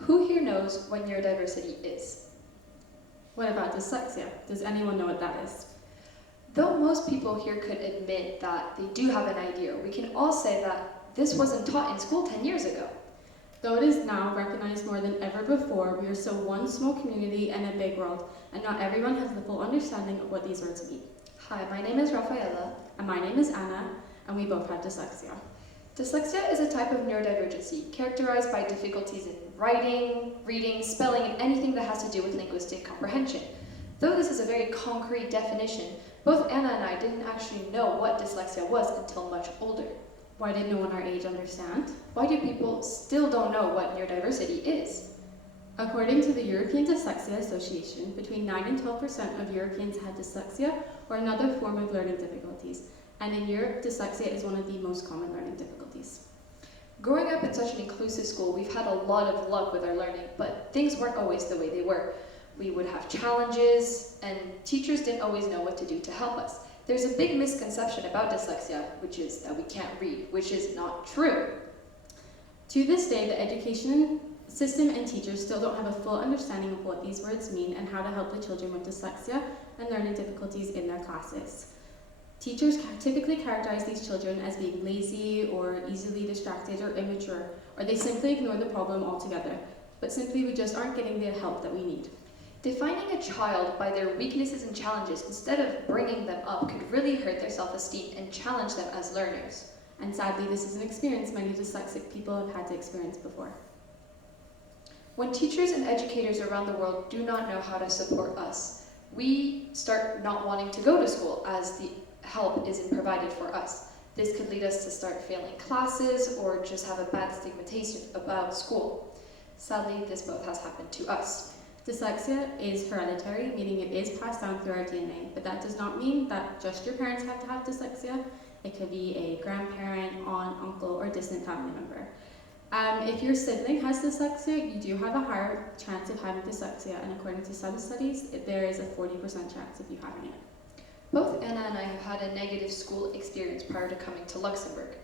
Who here knows what neurodiversity is? What about dyslexia? Does anyone know what that is? Though most people here could admit that they do have an idea, we can all say that this wasn't taught in school 10 years ago. Though it is now recognized more than ever before, we are still one small community and a big world, and not everyone has the full understanding of what these words mean. Hi, my name is Rafaela. And my name is Anna, and we both have dyslexia. Dyslexia is a type of neurodivergency characterized by difficulties in writing, reading, spelling, and anything that has to do with linguistic comprehension. Though this is a very concrete definition, both Anna and I didn't actually know what dyslexia was until much older. Why did no one our age understand? Why do people still don't know what neurodiversity is? According to the European Dyslexia Association, between 9 and 12% of Europeans had dyslexia or another form of learning difficulties, and in Europe, dyslexia is one of the most common learning difficulties. Growing up in such an inclusive school, we've had a lot of luck with our learning, but things weren't always the way they were. We would have challenges, and teachers didn't always know what to do to help us. There's a big misconception about dyslexia, which is that we can't read, which is not true. To this day, the education system and teachers still don't have a full understanding of what these words mean and how to help the children with dyslexia and learning difficulties in their classes. Teachers typically characterize these children as being lazy or easily distracted or immature, or they simply ignore the problem altogether, but simply we just aren't getting the help that we need. Defining a child by their weaknesses and challenges instead of bringing them up could really hurt their self-esteem and challenge them as learners. And sadly, this is an experience many dyslexic people have had to experience before. When teachers and educators around the world do not know how to support us, we start not wanting to go to school as the help isn't provided for us. This could lead us to start failing classes or just have a bad stigmatization about school. Sadly, this both has happened to us. Dyslexia is hereditary, meaning it is passed down through our DNA, but that does not mean that just your parents have to have dyslexia. It could be a grandparent, aunt, uncle, or distant family member. If your sibling has dyslexia, you do have a higher chance of having dyslexia, and according to some studies, there is a 40% chance of you having it. Both Anna and I have had a negative school experience prior to coming to Luxembourg.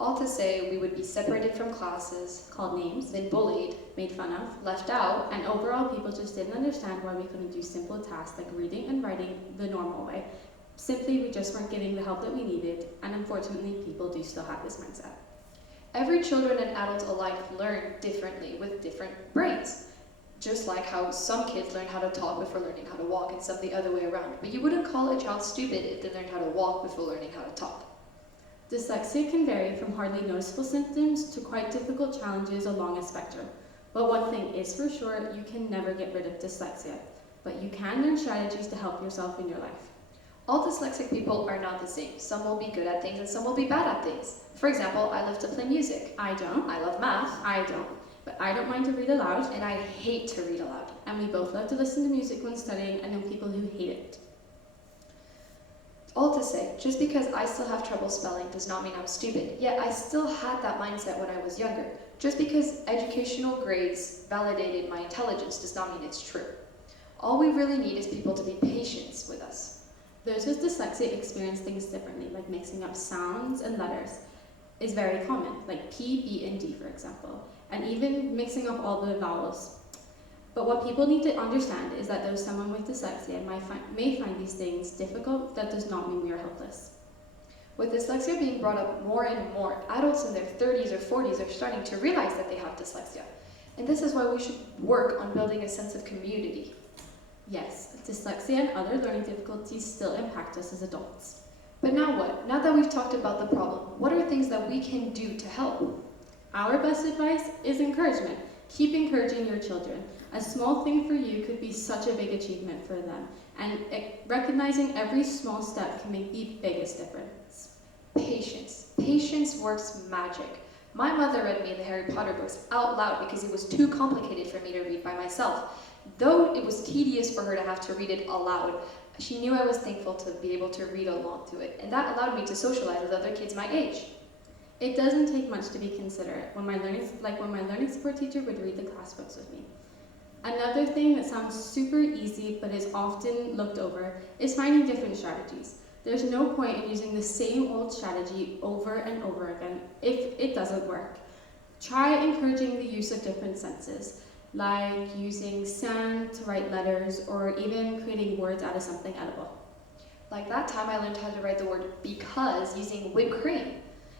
All to say, we would be separated from classes, Called names, been bullied, made fun of, left out, and overall people just didn't understand why we couldn't do simple tasks like reading and writing the normal way. Simply, we just weren't getting the help that we needed, and unfortunately, people do still have this mindset. Every children and adults alike learn differently with different brains. Just like how some kids learn how to talk before learning how to walk and some the other way around. But you wouldn't call a child stupid if they learned how to walk before learning how to talk. Dyslexia can vary from hardly noticeable symptoms to quite difficult challenges along a spectrum. But one thing is for sure, you can never get rid of dyslexia. But you can learn strategies to help yourself in your life. All dyslexic people are not the same. Some will be good at things and some will be bad at things. For example, I love to play music. I don't. I love math. I don't. But I don't mind to read aloud. And I hate to read aloud. And we both love to listen to music when studying and know people who hate it. All to say, just because I still have trouble spelling does not mean I'm stupid. Yet I still had that mindset when I was younger. Just because educational grades validated my intelligence does not mean it's true. All we really need is people to be patient with us. Those with dyslexia experience things differently, like mixing up sounds and letters is very common, like P, B, and D, for example, and even mixing up all the vowels. But what people need to understand is that though someone with dyslexia may find these things difficult, that does not mean we are helpless. With dyslexia being brought up more and more, adults in their 30s or 40s are starting to realize that they have dyslexia. And this is why we should work on building a sense of community. Yes, dyslexia and other learning difficulties still impact us as adults. But now what? Now that we've talked about the problem, what are things that we can do to help? Our best advice is encouragement. Keep encouraging your children. A small thing for you could be such a big achievement for them, and recognizing every small step can make the biggest difference. Patience. Patience works magic. My mother read me the Harry Potter books out loud because it was too complicated for me to read by myself. Though it was tedious for her to have to read it aloud, she knew I was thankful to be able to read along to it, and that allowed me to socialize with other kids my age. It doesn't take much to be considerate when my learning support teacher would read the class books with me. Another thing that sounds super easy but is often looked over is finding different strategies. There's no point in using the same old strategy over and over again if it doesn't work. Try encouraging the use of different senses, like using sand to write letters or even creating words out of something edible. Like that time I learned how to write the word because using whipped cream.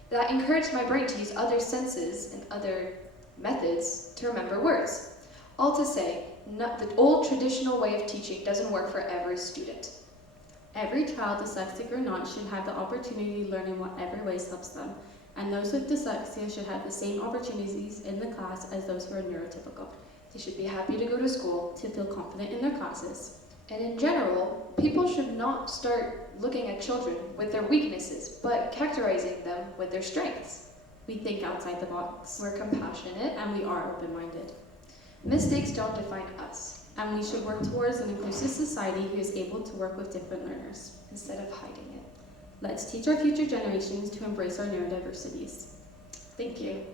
That encouraged my brain to use other senses and other methods to remember words. All to say, the old traditional way of teaching doesn't work for every student. Every child, dyslexic or not, should have the opportunity to learn in whatever ways helps them, and those with dyslexia should have the same opportunities in the class as those who are neurotypical, They should be happy to go to school. to feel confident in their classes. And in general, people should not start looking at children with their weaknesses, but characterizing them with their strengths. We think outside the box, We're compassionate. and we are open-minded. Mistakes don't define us. And we should work towards an inclusive society who is able to work with different learners. Instead of hiding it. Let's teach our future generations to embrace our neurodiversities. Thank you.